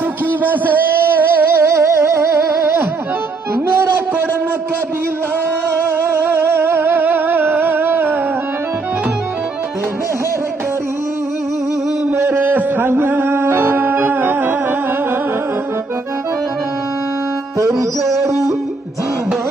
सुखी बसे मेरा कुड़म कबीला ते मेहर करी मेरे साया। तेरी जोड़ी जीवन